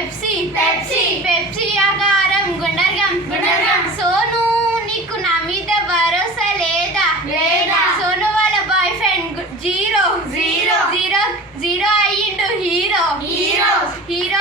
Pepsi Pepsi Pepsi ఆకారం గుండర్గం గుండర్గం సోను నీకు నా మీద భరోసా లేదా లేదా సోను వాళ్ళ boy friend zero zero zero zero అయ్యిండు హీరో హీరో హీరో